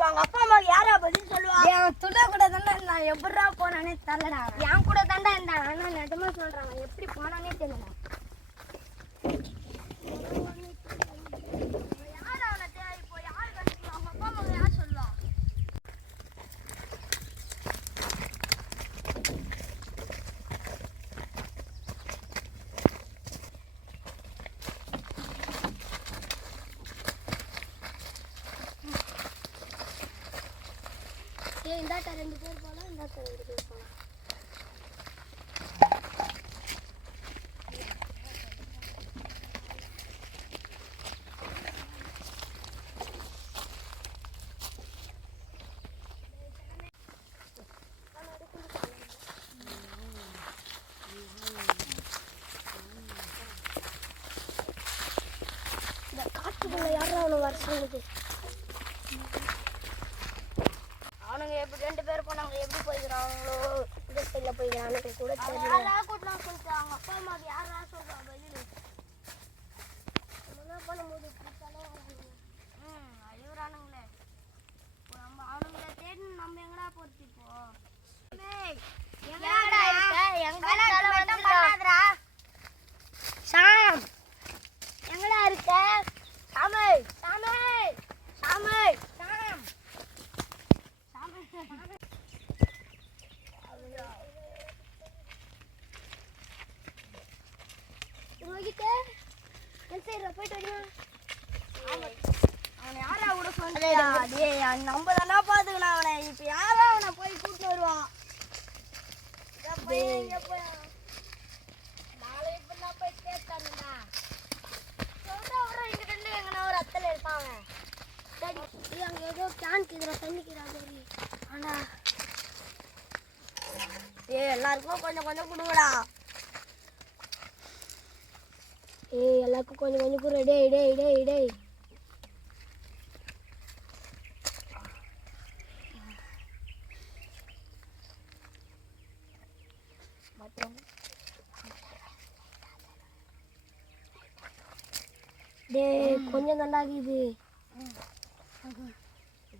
இப்போ அவங்க அப்பா அம்மா யாரா பதில் சொல்லுவா? என் துணை கூட தாண்டா நான் எப்படா போனானே தெரியலடா. என் கூட தாண்டா இருந்தான். ஆனால் நிஜமா சொல்றாங்க எப்படி போனானே தெரியல. யார் அவனை இப்போ யார் கண்டிப்பா அவங்க அப்பா அம்மா யார் சொல்லுவா? இந்தாட்ட 2 பேர் போகலாம், இந்தாட்ட 2 பேர் போகலாம். இந்த காட்டுக்குள்ள யாரும் அவனை வர சொல்லுது. அவனுங்க எப்படி 2 பேர் போனாங்க, எப்படி போய்க்கிறாங்களோ இந்த சைடில் போய்க்கிறான்னு கூட தெரியல. யாரா கூட்டலாம் சொல்லிட்டு அவங்க அப்பா அம்மாவுக்கு யாரா சொல்றா பதில்? என்ன பண்ணும்போது பிடிச்சாலும் அழுகுறானுங்களே. நம்ம அவனுங்களை தேடி நம்ம எங்கடா போறது இப்போ? சாம் எங்கடா இருக்க? சாமி சாமி சாமி சாம் போயிட்டு வரீங்க. அவனை யாரா கூட சொல்லியா? நம்ம தானே பாத்துக்கலாம் அவனை. இப்ப யாரா அவனை போய் கூட்டு வருவான்? நாளை இப்ப போய் கேட்டானுடா. சொல்ற இங்க 2 எங்கனா ஒரு அத்தல இருப்பாங்க. சரி அங்க ஏதோ கேன் கிதுற தண்ணிக்குறா மாதிரி. ஆனா எல்லாருக்கும் கொஞ்சம் கொஞ்சம் கொடுங்கடா. எல்லாருக்கும் கொஞ்சம் கொஞ்சம் கூட. டேய் டேய் டேய் டேய் டேய் கொஞ்சம் நல்லா இருக்குது.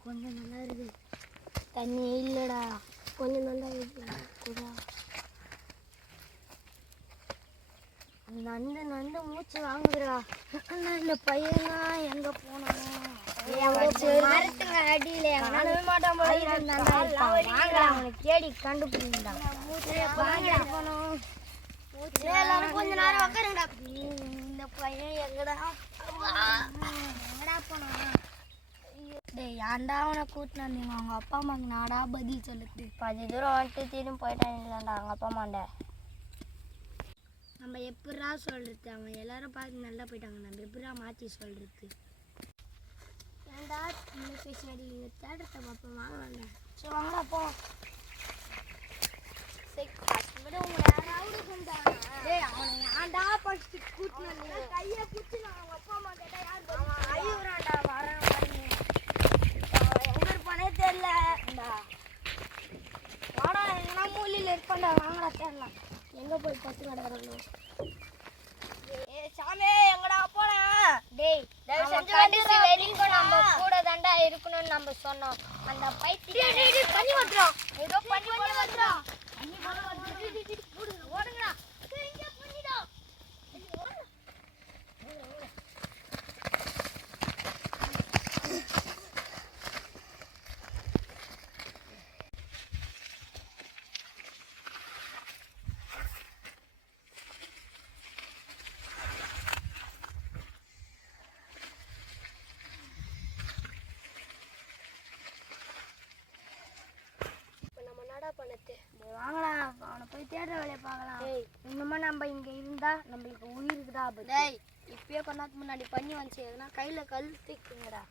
கொஞ்சம் நல்லா இருக்குது. தண்ணி இல்லைடா. கொஞ்சம் நல்லா இருக்குது. நண்டு நண்டு மூச்சு வாங்குதுடா. ஆனால் இந்த பையனா எங்க போனானோ? மரத்துங்க அடியில தேடி கண்டுபிடிங்கடா. எல்லாரும் கொஞ்ச நேரம் உட்காருங்கடா. இந்த பையன் எங்கடா எங்கடா போனானா? டேய் ஏன்டா அவனை கூட்டினாங்க? அவங்க அப்பா அம்மாக்கு நாடா பதில் சொல்லுது. பாதி தூரம் வந்துட்டு திரும்பி போயிட்டான் இல்லைண்டா அவங்க அப்பா அம்மாண்ட. நம்ம எப்படா சொல்றது? அவங்க எல்லாரும் பார்த்து நல்லா போயிட்டாங்க. நம்ம எப்படா மாற்றி சொல்றது? ஏன்டா சின்ன பேசாடி தேடுறத பார்ப்போம். வாங்கலாம்டா. சரி வாங்கடா போ. அவனை ஏன்டா படிச்சு கூட்டினாங்க? கையை பிடிச்சி அவங்க அப்பா அம்மா கேட்டா யார் ஐயோடா வரேன் வரேன். எங்க இருப்பானே தெரியல. வாடா எங்கன்னா மூலையில் இருப்பான்டா. வாங்கடா தேடலாம். எங்கே போய் பத்து கிடக்குறோம்? சாமி எங்கடா போன? டேய் கடைசி வரைக்கும் நம்ம கூட தாண்டா இருக்கணும்னு நம்ம சொன்னோம். அந்த பைத்தியம் பண்ணி வந்துடும். ஏதோ பண்ணி வந்துடும். ஓடுங்கடா. வாங்கடா அவனை போய் தேடுற வேலையை பார்க்கலாம். இன்னுமா நம்ம இங்கே இருந்தா நம்மளுக்கு உயிருக்கு தான் ஆபத்து. டேய் இப்பயே கொஞ்ச நேரத்துக்கு முன்னாடி பண்ணி வந்துச்சு. எதுனா கையில கல் தூக்குங்கடா.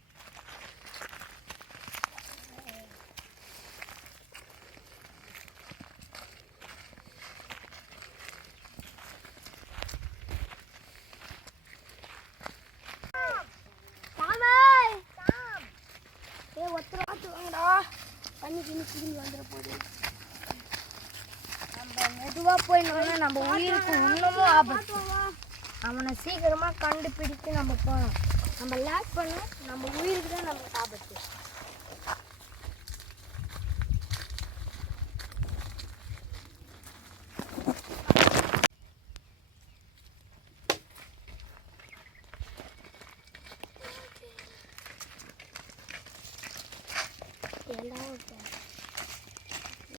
ஒருத்தர் பார்த்து வாங்கடா. தண்ணி கிண்ணி திரும்பி வந்துட போகுது. நம்ம மெதுவாக போயிடணும்னா நம்ம உயிருக்கு இன்னமும் ஆபத்து. அவனை சீக்கிரமாக கண்டுபிடித்து நம்ம போகணும். நம்ம லேட் பண்ணோம் நம்ம உயிருக்கு தான் நமக்கு ஆபத்து. ஏன்டா